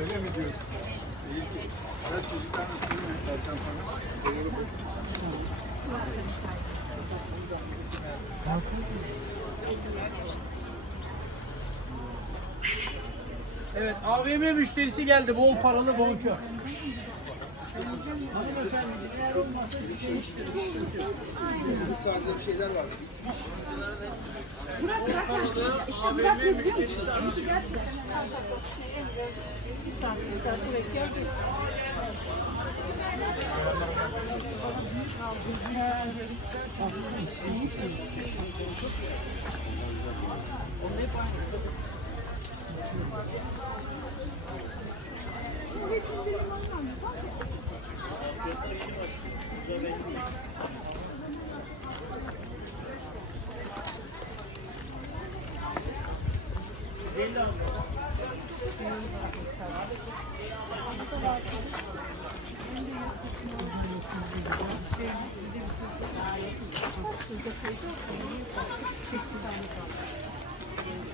Öyle mi diyorsun? İyi ki. Evet, çocuklar nasıl? Erken sonra. Evet, AVM müşterisi geldi. Bol paralı bonkör. Sardığı şeyler var. Paralı AVM müşterisi aradı.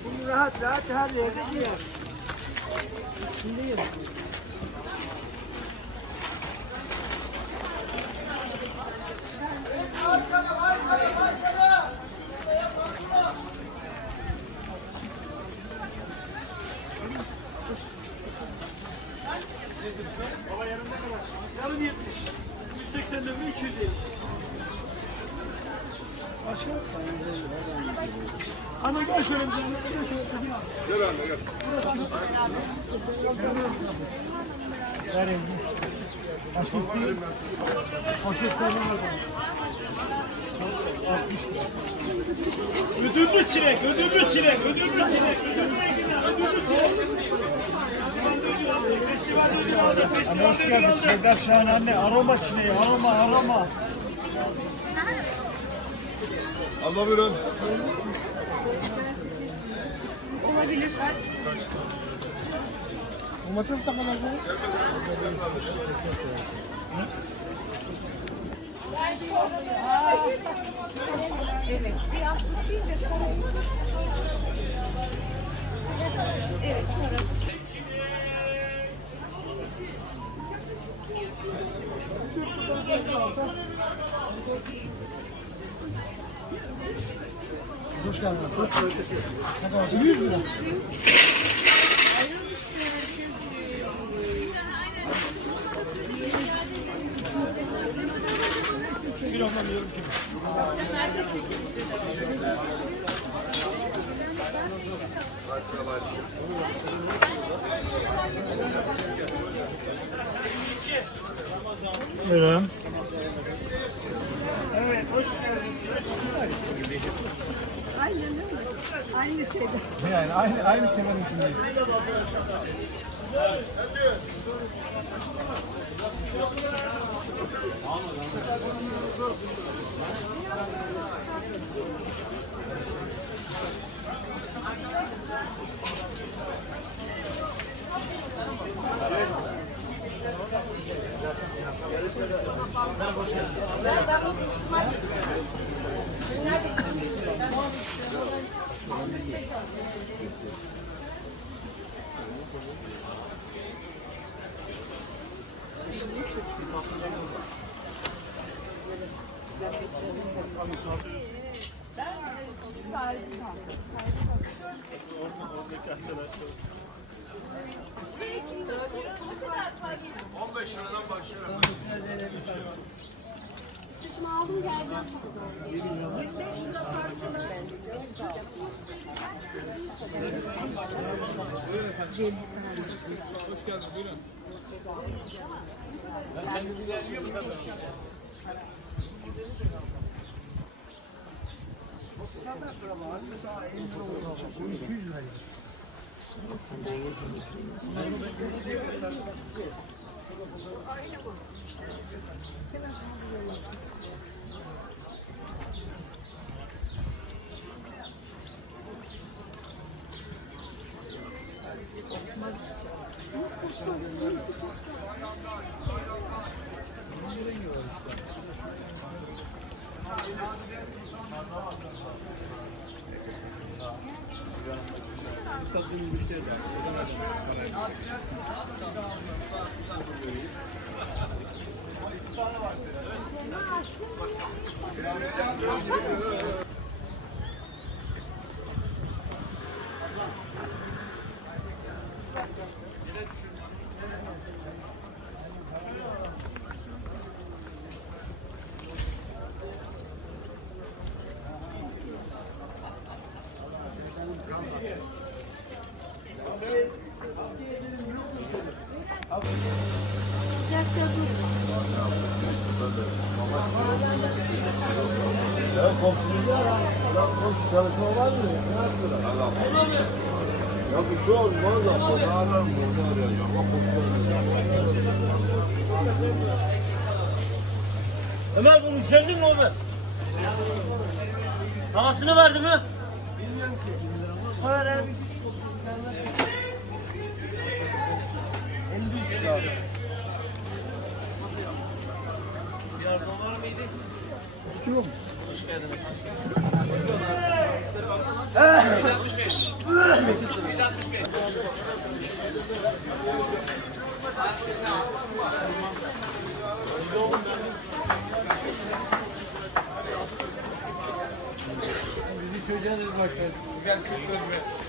Bunu rahat her yerde giyer. Şimdi yiyin. Baba yarım ne kadar? Yarım 70. 180 dönme 250. Başka? Ana gel şöyle bir tane. Gel şöyle bir tane. Gel anne gel. Ver elini. Başka isteyin. Poşetlerden var. Ödüllü çilek, ödüllü çilek, ödüllü çilek, ödüllü çilek. Festival ödülü aldı, festival ödülü aldı. Çilekler şahane anne, aroma çileği, aroma. Allah buyurun. Olabilir. Domates de kadar var. Evet, siyah tut değil de sarı. Evet, sarı. Hoş geldin. Ne kadar? 100 lira. Bir anlamıyorum ki. Buyurun. Evet, hoş geldiniz. Aynen değil mi? Aynı şeyde. Yani aynı kemerin içindeyiz. Oradaki arkadaşlar. 15 liradan başlıyorum. Çıkışımı aldım geldim sana doğru. 25 lira parçalar. Hoş geldin, buyurun. Sen de ilerliyor mu tabii? Sıcakta durma. Ya komşu çalışma var mı? Ya bir şey olmaz da bunu ararım burada arayacağım. Bak komşu Ömer bunu üşendin mi Ömer? Havasını verdi mi? Bizim çocuğa da bir baksana. Gel çocuklar be.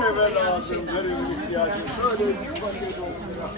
nereye lazım, nereye ihtiyacım, böyle bir paket olmuyor.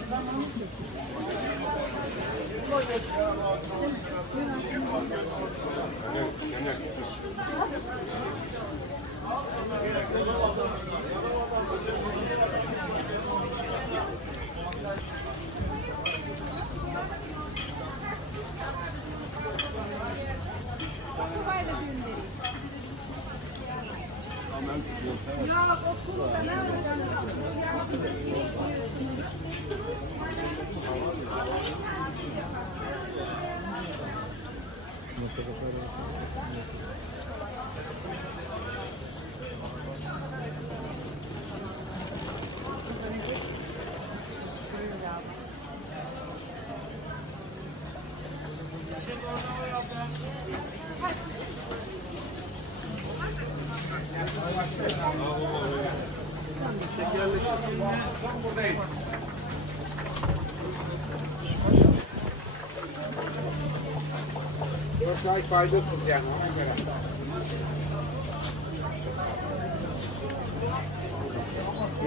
Dört ay faydasız yani ona göre.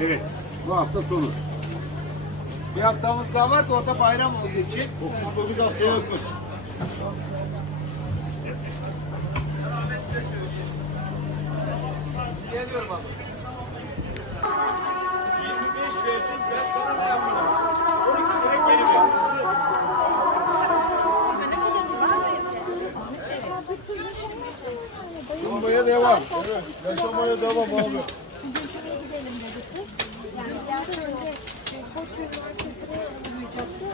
Evet, bu hafta sonu. Bir haftamız daha var da o da bayram olduğu için. Okulda bir hafta yokmuş. Geliyorum abi. 25 verdim ben sana ne yapayım? 12 lira geri ver. Yaşamaya devam. Evet, yaşamaya devam abi. Şuraya gidelim dedik. Yani bir hafta önce Koç Üniversitesi'ne uyuyacaktı.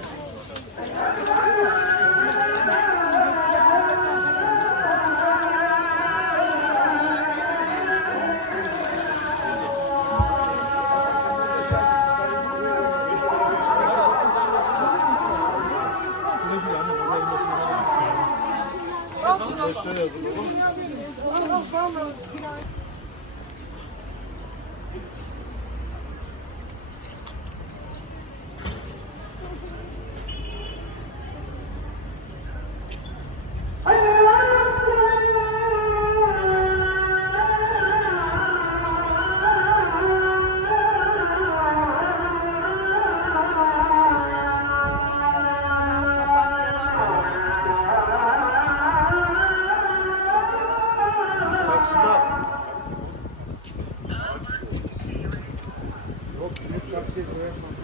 Saksıda. Yok, hep saksıya koyamam.